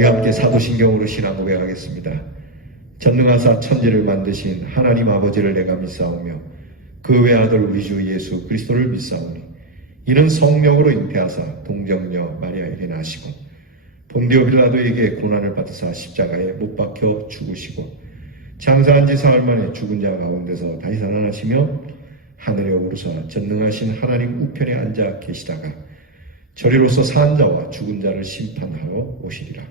우리 함께 사도신경으로 신앙 고백하겠습니다. 전능하사 천지를 만드신 하나님 아버지를 내가 믿사오며 그 외아들 우리 주 예수 그리스도를 믿사오니 이는 성령으로 잉태하사 동정녀 마리아에게 나시고 본디오 빌라도에게 고난을 받으사 십자가에 못 박혀 죽으시고 장사한 지 사흘 만에 죽은 자 가운데서 다시 살아나시며 하늘에 오르사 전능하신 하나님 우편에 앉아 계시다가 저리로서 산 자와 죽은 자를 심판하러 오시리라.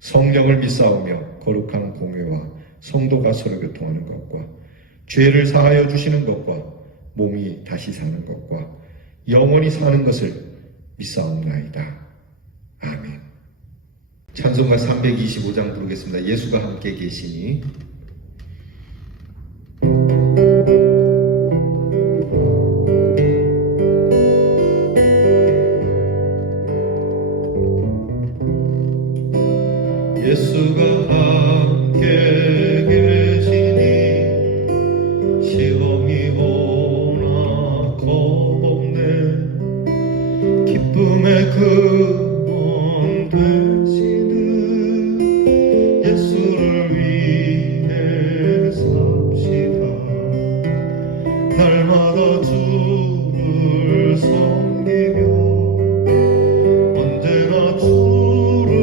성령을 믿사오며 거룩한 공회와 성도가 서로 교통하는 것과 죄를 사하여 주시는 것과 몸이 다시 사는 것과 영원히 사는 것을 믿사옵나이다. 아멘. 찬송가 325장 부르겠습니다. 예수가 함께 계시니. 예수가 함께 계시니 시험이 오나 겁없네. 기쁨의 근원 되시는 예수를 위해 삽시다. 날마다 주를 섬기며 언제나 주를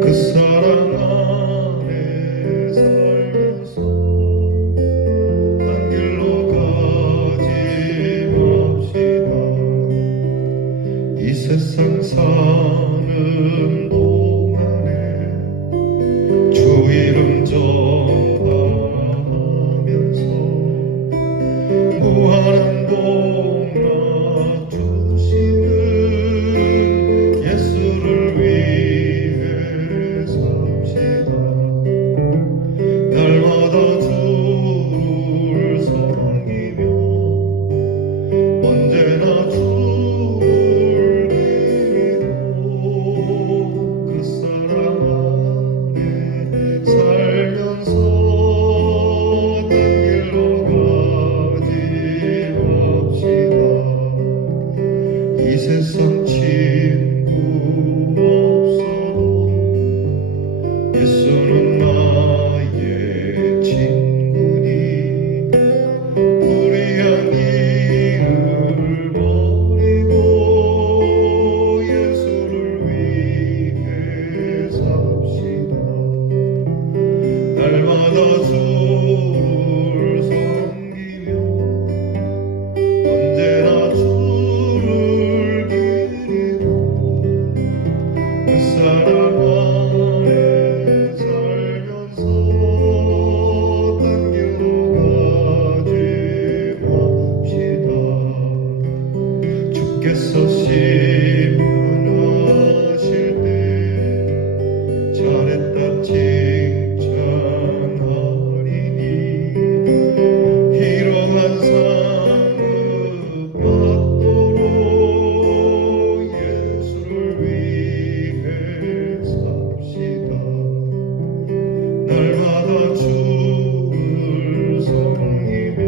그 사랑 안에 살면서 딴 길로 가지 맙시다. 이 세상 사는 동안에 주 이름 전파하면서 무한한 복나 주시는 예수를 위해 삽시다. 날마다 주를 섬기며 언제나 주를 기리고 그 사랑 안에 살면서 딴 길로 가지 맙시다. 이 세상 친구 없어도 예수는 나의 친구니 불의한 일을 버리고 예수를 위해 삽시다. 날마다 주를 섬기며 언제나 주를 기리고 그 사랑 안에 살면서 딴 길로 가지 맙시다. 주께서 심판하실 때 잘했다 칭찬하리니 희롱한 상을 받도록 예수를 위해 삽시다. 날마다 주를 섬기며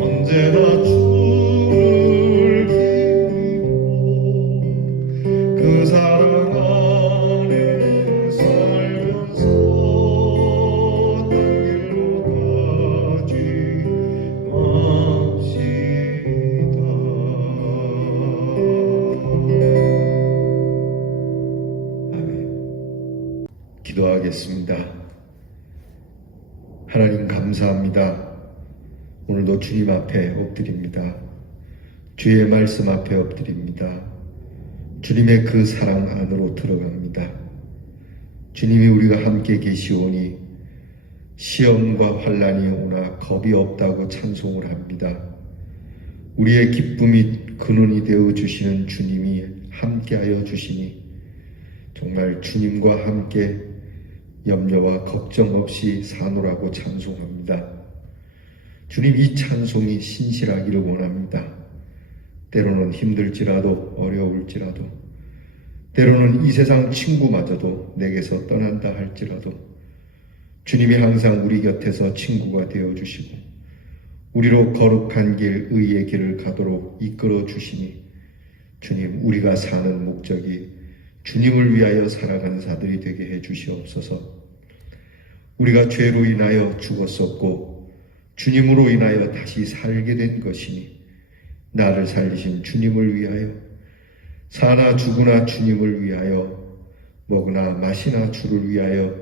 언제나 주를 기리고 그 사랑 안에 살면서 딴 길로 가지 맙시다. 아멘. 기도하겠습니다. 하나님 감사합니다. 오늘도 주님 앞에 엎드립니다. 주의 말씀 앞에 엎드립니다. 주님의 그 사랑 안으로 들어갑니다. 주님이 우리가 함께 계시오니 시험과 환난이 오나 겁이 없다고 찬송을 합니다. 우리의 기쁨이 근원이 되어 주시는 주님이 함께하여 주시니 정말 주님과 함께 염려와 걱정 없이 사노라고 찬송합니다. 주님, 이 찬송이 신실하기를 원합니다. 때로는 힘들지라도 어려울지라도 때로는 이 세상 친구마저도 내게서 떠난다 할지라도 주님이 항상 우리 곁에서 친구가 되어주시고 우리로 거룩한 길, 의의 길을 가도록 이끌어 주시니 주님, 우리가 사는 목적이 주님을 위하여 살아가는 자들이 되게 해 주시옵소서. 우리가 죄로 인하여 죽었었고 주님으로 인하여 다시 살게 된 것이니 나를 살리신 주님을 위하여, 사나 죽으나 주님을 위하여, 먹으나 마시나 주를 위하여,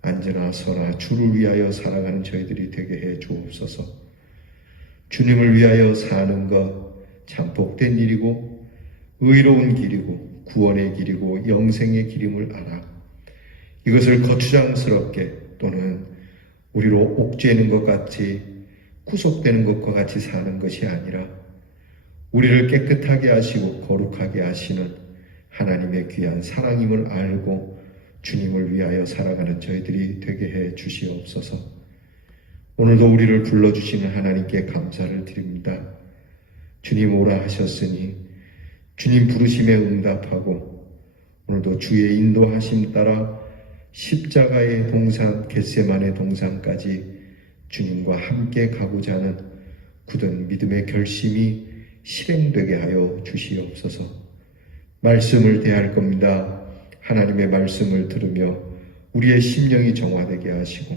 앉으나 서나 주를 위하여 살아가는 저희들이 되게 해 주옵소서. 주님을 위하여 사는 것 참 복된 일이고 의로운 길이고 구원의 길이고 영생의 길임을 알아 이것을 거추장스럽게 또는 우리로 옥죄는 것 같이 구속되는 것과 같이 사는 것이 아니라 우리를 깨끗하게 하시고 거룩하게 하시는 하나님의 귀한 사랑임을 알고 주님을 위하여 살아가는 저희들이 되게 해 주시옵소서. 오늘도 우리를 불러주시는 하나님께 감사를 드립니다. 주님 오라 하셨으니 주님 부르심에 응답하고 오늘도 주의 인도하심 따라 십자가의 동산 겟세마네 동산까지 주님과 함께 가고자 하는 굳은 믿음의 결심이 실행되게 하여 주시옵소서. 말씀을 대할 겁니다. 하나님의 말씀을 들으며 우리의 심령이 정화되게 하시고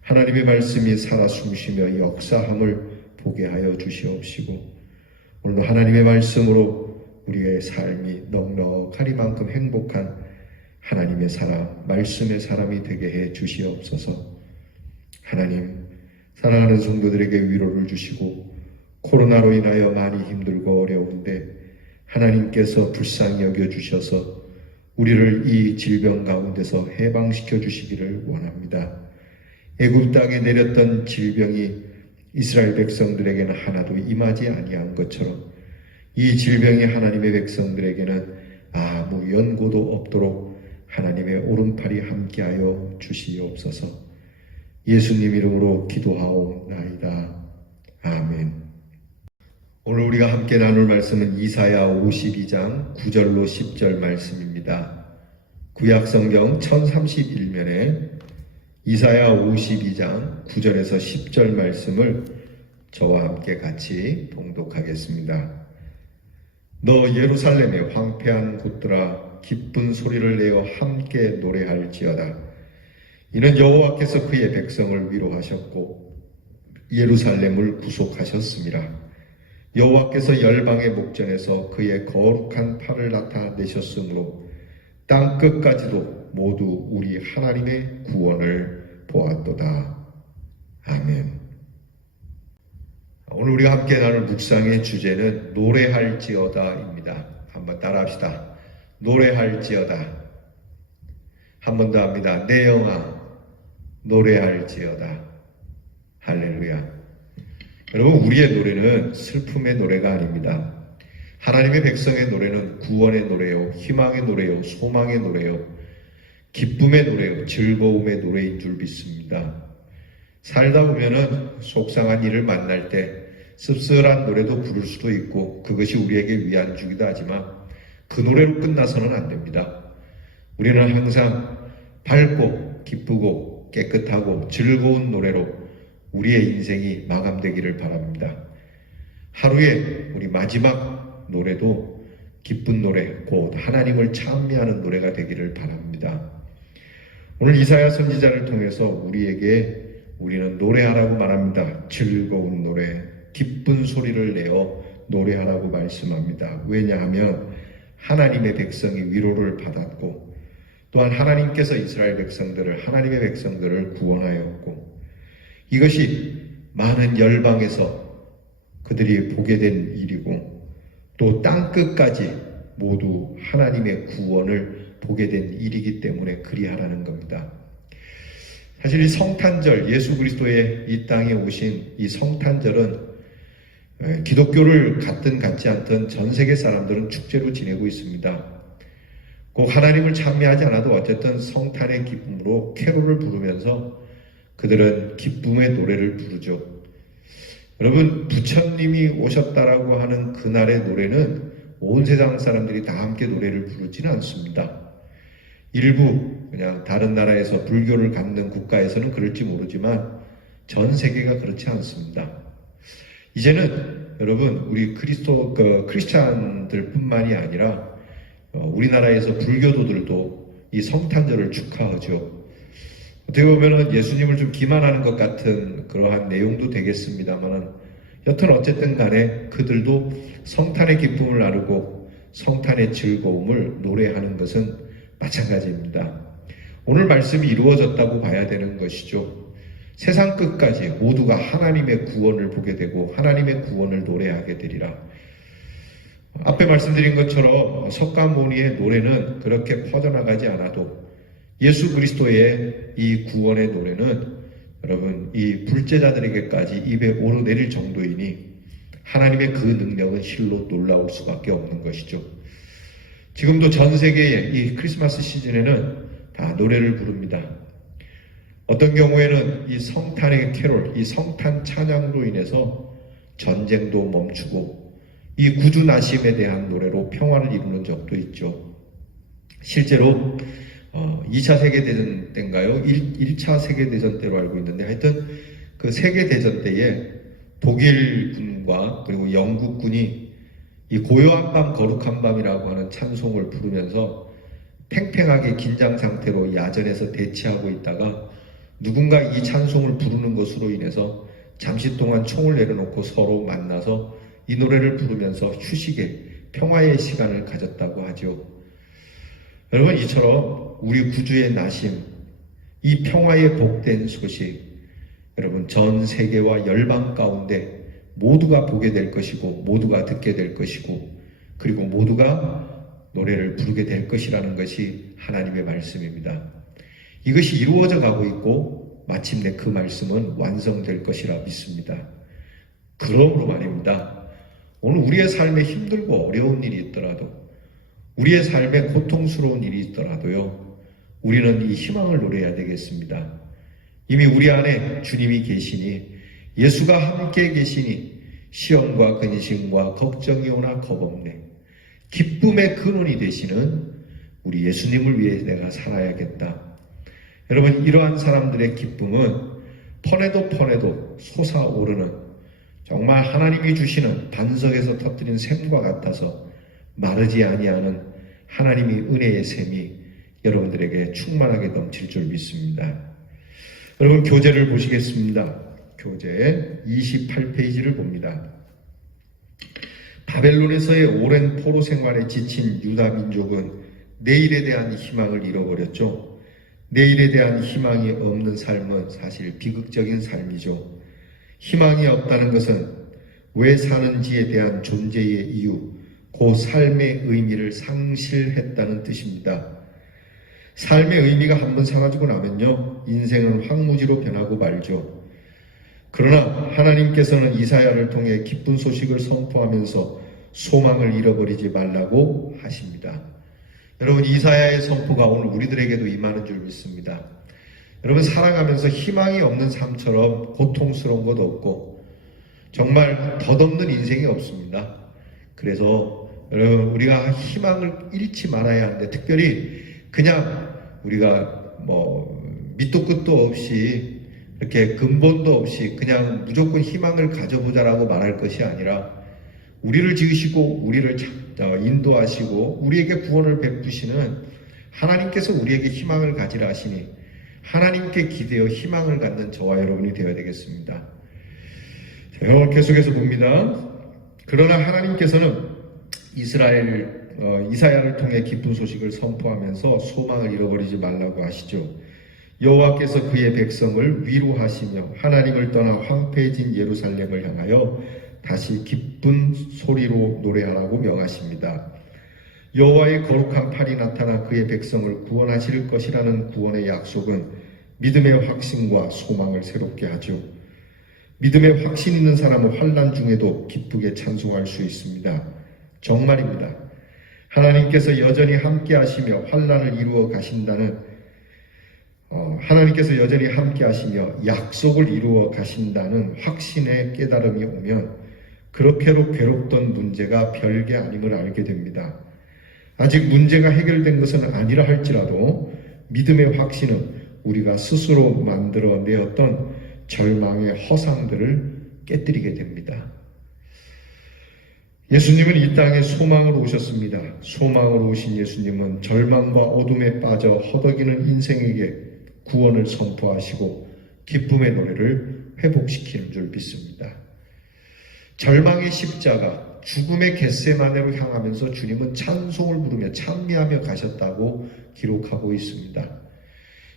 하나님의 말씀이 살아 숨쉬며 역사함을 보게 하여 주시옵시고 오늘도 하나님의 말씀으로 우리의 삶이 넉넉하리만큼 행복한 하나님의 사람, 말씀의 사람이 되게 해 주시옵소서. 하나님, 사랑하는 성도들에게 위로를 주시고 코로나로 인하여 많이 힘들고 어려운데 하나님께서 불쌍히 여겨주셔서 우리를 이 질병 가운데서 해방시켜 주시기를 원합니다. 애굽 땅에 내렸던 질병이 이스라엘 백성들에게는 하나도 임하지 아니한 것처럼 이 질병이 하나님의 백성들에게는 아무 연고도 없도록 하나님의 오른팔이 함께하여 주시옵소서. 예수님 이름으로 기도하옵나이다. 아멘. 오늘 우리가 함께 나눌 말씀은 이사야 52장 9절로 10절 말씀입니다. 구약성경 1031면에 이사야 52장 9절에서 10절 말씀을 저와 함께 같이 봉독하겠습니다. 너 예루살렘의 황폐한 곳들아 기쁜 소리를 내어 함께 노래할지어다. 이는 여호와께서 그의 백성을 위로하셨고 예루살렘을 구속하셨습니다. 여호와께서 열방의 목전에서 그의 거룩한 팔을 나타내셨으므로 땅 끝까지도 모두 우리 하나님의 구원을 보았도다. 아멘. 오늘 우리가 함께 나눌 묵상의 주제는 노래할지어다입니다. 한번 따라합시다. 노래할지어다. 한 번 더 합니다. 내 영아 노래할지어다. 할렐루야. 여러분, 우리의 노래는 슬픔의 노래가 아닙니다. 하나님의 백성의 노래는 구원의 노래요, 희망의 노래요, 소망의 노래요, 기쁨의 노래요, 즐거움의 노래인 줄 믿습니다. 살다 보면은 속상한 일을 만날 때 씁쓸한 노래도 부를 수도 있고 그것이 우리에게 위안주기도 하지만 그 노래로 끝나서는 안 됩니다. 우리는 항상 밝고 기쁘고 깨끗하고 즐거운 노래로 우리의 인생이 마감되기를 바랍니다. 하루에 우리 마지막 노래도 기쁜 노래, 곧 하나님을 찬미하는 노래가 되기를 바랍니다. 오늘 이사야 선지자를 통해서 우리는 노래하라고 말합니다. 즐거운 노래, 기쁜 소리를 내어 노래하라고 말씀합니다. 왜냐하면 하나님의 백성이 위로를 받았고 또한 하나님께서 이스라엘 백성들을, 하나님의 백성들을 구원하였고 이것이 많은 열방에서 그들이 보게 된 일이고 또 땅끝까지 모두 하나님의 구원을 보게 된 일이기 때문에 그리하라는 겁니다. 사실 이 성탄절, 예수 그리스도의 이 땅에 오신 이 성탄절은 기독교를 갖든 갖지 않든 전 세계 사람들은 축제로 지내고 있습니다. 꼭 하나님을 찬미하지 않아도 어쨌든 성탄의 기쁨으로 캐롤을 부르면서 그들은 기쁨의 노래를 부르죠. 여러분, 부처님이 오셨다라고 하는 그날의 노래는 온 세상 사람들이 다 함께 노래를 부르지는 않습니다. 일부 그냥 다른 나라에서 불교를 갖는 국가에서는 그럴지 모르지만 전 세계가 그렇지 않습니다. 이제는 여러분 우리 크리스찬들뿐만이 아니라 우리나라에서 불교도들도 이 성탄절을 축하하죠. 어떻게 보면은 예수님을 좀 기만하는 것 같은 그러한 내용도 되겠습니다만은 여튼 어쨌든 간에 그들도 성탄의 기쁨을 나누고 성탄의 즐거움을 노래하는 것은 마찬가지입니다. 오늘 말씀이 이루어졌다고 봐야 되는 것이죠. 세상 끝까지 모두가 하나님의 구원을 보게 되고 하나님의 구원을 노래하게 되리라. 앞에 말씀드린 것처럼 석가모니의 노래는 그렇게 퍼져나가지 않아도 예수 그리스도의 이 구원의 노래는 여러분 이 불제자들에게까지 입에 오르내릴 정도이니 하나님의 그 능력은 실로 놀라울 수밖에 없는 것이죠. 지금도 전 세계의 이 크리스마스 시즌에는 다 노래를 부릅니다. 어떤 경우에는 이 성탄의 캐롤, 이 성탄 찬양으로 인해서 전쟁도 멈추고 이 구주 나심에 대한 노래로 평화를 이루는 적도 있죠. 실제로 2차 세계대전 때인가요? 1차 세계대전 때로 알고 있는데 하여튼 그 세계대전 때에 독일군과 그리고 영국군이 이 고요한 밤 거룩한 밤이라고 하는 찬송을 부르면서 팽팽하게 긴장 상태로 야전에서 대치하고 있다가 누군가 이 찬송을 부르는 것으로 인해서 잠시 동안 총을 내려놓고 서로 만나서 이 노래를 부르면서 휴식의 평화의 시간을 가졌다고 하죠. 여러분 이처럼 우리 구주의 나심, 이 평화의 복된 소식 여러분 전 세계와 열방 가운데 모두가 보게 될 것이고 모두가 듣게 될 것이고 그리고 모두가 노래를 부르게 될 것이라는 것이 하나님의 말씀입니다. 이것이 이루어져 가고 있고 마침내 그 말씀은 완성될 것이라 믿습니다. 그러므로 말입니다. 오늘 우리의 삶에 힘들고 어려운 일이 있더라도 우리의 삶에 고통스러운 일이 있더라도요. 우리는 이 희망을 노래해야 되겠습니다. 이미 우리 안에 주님이 계시니 예수가 함께 계시니 시험과 근심과 걱정이 오나 겁없네. 기쁨의 근원이 되시는 우리 예수님을 위해 내가 살아야겠다. 여러분 이러한 사람들의 기쁨은 퍼내도 솟아오르는 정말 하나님이 주시는 반석에서 터뜨린 샘과 같아서 마르지 아니하는 하나님의 은혜의 샘이 여러분들에게 충만하게 넘칠 줄 믿습니다. 여러분 교재를 보시겠습니다. 교재 28페이지를 봅니다. 바벨론에서의 오랜 포로 생활에 지친 유다 민족은 내일에 대한 희망을 잃어버렸죠. 내일에 대한 희망이 없는 삶은 사실 비극적인 삶이죠. 희망이 없다는 것은 왜 사는지에 대한 존재의 이유, 그 삶의 의미를 상실했다는 뜻입니다. 삶의 의미가 한번 사라지고 나면요, 인생은 황무지로 변하고 말죠. 그러나 하나님께서는 이사야를 통해 기쁜 소식을 선포하면서 소망을 잃어버리지 말라고 하십니다. 여러분 이사야의 선포가 오늘 우리들에게도 임하는 줄 믿습니다. 여러분 살아가면서 희망이 없는 삶처럼 고통스러운 것 없고 정말 덧없는 인생이 없습니다. 그래서 여러분 우리가 희망을 잃지 말아야 하는데 특별히 그냥 우리가 밑도 끝도 없이 이렇게 근본도 없이 그냥 무조건 희망을 가져보자라고 말할 것이 아니라 우리를 지으시고 우리를 인도하시고 우리에게 구원을 베푸시는 하나님께서 우리에게 희망을 가지라 하시니 하나님께 기대어 희망을 갖는 저와 여러분이 되어야 되겠습니다. 여러분 계속해서 봅니다. 그러나 하나님께서는 이사야를 통해 기쁜 소식을 선포하면서 소망을 잃어버리지 말라고 하시죠. 여호와께서 그의 백성을 위로하시며 하나님을 떠나 황폐해진 예루살렘을 향하여 다시 기쁜 소리로 노래하라고 명하십니다. 여호와의 거룩한 팔이 나타나 그의 백성을 구원하실 것이라는 구원의 약속은 믿음의 확신과 소망을 새롭게 하죠. 믿음의 확신 있는 사람은 환난 중에도 기쁘게 찬송할 수 있습니다. 정말입니다. 하나님께서 여전히 함께 하시며 환난을 이루어 가신다는 하나님께서 여전히 함께 하시며 약속을 이루어 가신다는 확신의 깨달음이 오면 그렇게로 괴롭던 문제가 별게 아님을 알게 됩니다. 아직 문제가 해결된 것은 아니라 할지라도 믿음의 확신은 우리가 스스로 만들어내었던 절망의 허상들을 깨뜨리게 됩니다. 예수님은 이 땅에 소망으로 오셨습니다. 소망으로 오신 예수님은 절망과 어둠에 빠져 허덕이는 인생에게 구원을 선포하시고 기쁨의 노래를 회복시키는 줄 믿습니다. 절망의 십자가, 죽음의 겟세마네로 향하면서 주님은 찬송을 부르며 찬미하며 가셨다고 기록하고 있습니다.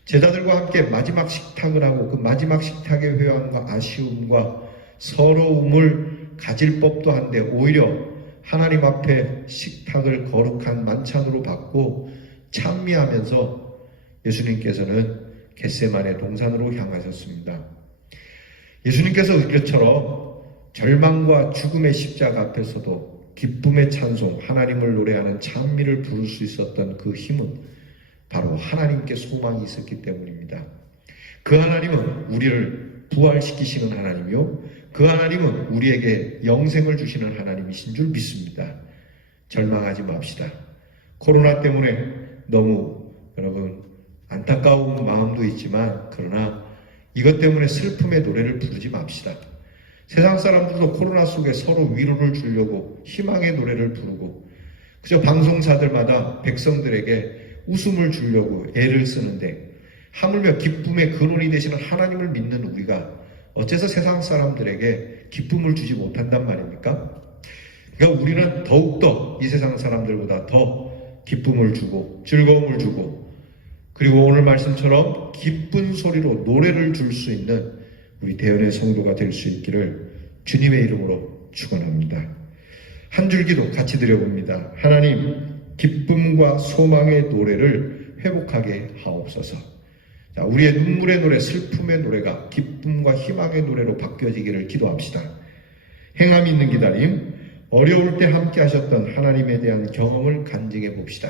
제자들과 함께 마지막 식탁을 하고 그 마지막 식탁의 회한과 아쉬움과 서러움을 가질 법도 한데 오히려 하나님 앞에 식탁을 거룩한 만찬으로 받고 찬미하면서 예수님께서는 겟세마네 동산으로 향하셨습니다. 예수님께서 이것처럼 절망과 죽음의 십자가 앞에서도 기쁨의 찬송, 하나님을 노래하는 찬미를 부를 수 있었던 그 힘은 바로 하나님께 소망이 있었기 때문입니다. 그 하나님은 우리를 부활시키시는 하나님이요, 그 하나님은 우리에게 영생을 주시는 하나님이신 줄 믿습니다. 절망하지 맙시다. 코로나 때문에 너무 여러분 안타까운 마음도 있지만 그러나 이것 때문에 슬픔의 노래를 부르지 맙시다. 세상 사람들도 코로나 속에 서로 위로를 주려고 희망의 노래를 부르고 그저 방송사들마다 백성들에게 웃음을 주려고 애를 쓰는데 하물며 기쁨의 근원이 되시는 하나님을 믿는 우리가 어째서 세상 사람들에게 기쁨을 주지 못한단 말입니까? 그러니까 우리는 더욱더 이 세상 사람들보다 더 기쁨을 주고 즐거움을 주고 그리고 오늘 말씀처럼 기쁜 소리로 노래를 줄 수 있는 우리 대연의 성도가 될 수 있기를 주님의 이름으로 축원합니다. 한 줄기도 같이 드려봅니다. 하나님, 기쁨과 소망의 노래를 회복하게 하옵소서. 자, 우리의 눈물의 노래, 슬픔의 노래가 기쁨과 희망의 노래로 바뀌어지기를 기도합시다. 행함이 있는 기다림, 어려울 때 함께 하셨던 하나님에 대한 경험을 간증해 봅시다.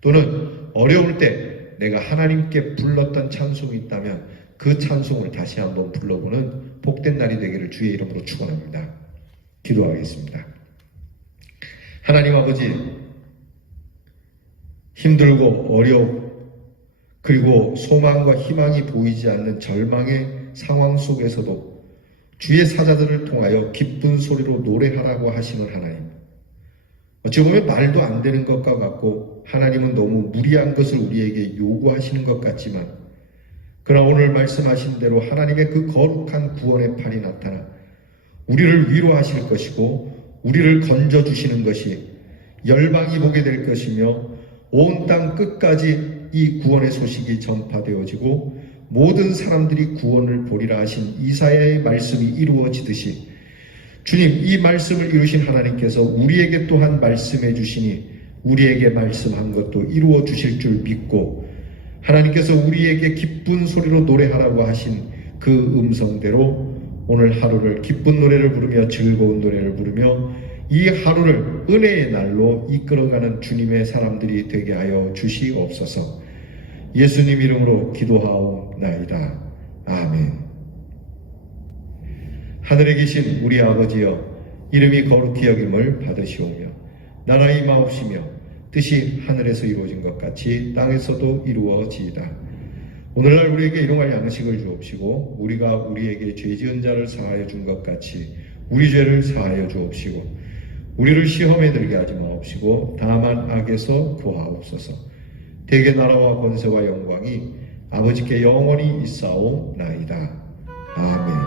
또는 어려울 때 내가 하나님께 불렀던 찬송이 있다면 그 찬송을 다시 한번 불러보는 복된 날이 되기를 주의 이름으로 축원합니다. 기도하겠습니다. 하나님 아버지, 힘들고 어려움 그리고 소망과 희망이 보이지 않는 절망의 상황 속에서도 주의 사자들을 통하여 기쁜 소리로 노래하라고 하시는 하나님, 어찌 보면 말도 안 되는 것과 같고 하나님은 너무 무리한 것을 우리에게 요구하시는 것 같지만 그러나 오늘 말씀하신 대로 하나님의 그 거룩한 구원의 팔이 나타나 우리를 위로하실 것이고 우리를 건져주시는 것이 열방이 보게 될 것이며 온 땅 끝까지 이 구원의 소식이 전파되어지고 모든 사람들이 구원을 보리라 하신 이사야의 말씀이 이루어지듯이 주님, 이 말씀을 이루신 하나님께서 우리에게 또한 말씀해 주시니 우리에게 말씀한 것도 이루어 주실 줄 믿고 하나님께서 우리에게 기쁜 소리로 노래하라고 하신 그 음성대로 오늘 하루를 기쁜 노래를 부르며 즐거운 노래를 부르며 이 하루를 은혜의 날로 이끌어가는 주님의 사람들이 되게 하여 주시옵소서. 예수님 이름으로 기도하옵나이다. 아멘. 하늘에 계신 우리 아버지여, 이름이 거룩히 여김을 받으시오며 나라 임하옵시며 뜻이 하늘에서 이루어진 것 같이 땅에서도 이루어지이다. 오늘날 우리에게 일용할 양식을 주옵시고 우리가 우리에게 죄 지은 자를 사하여 준 것 같이 우리 죄를 사하여 주옵시고 우리를 시험에 들게 하지 마옵시고 다만 악에서 구하옵소서. 대개 나라와 권세와 영광이 아버지께 영원히 있사옵나이다. 아멘.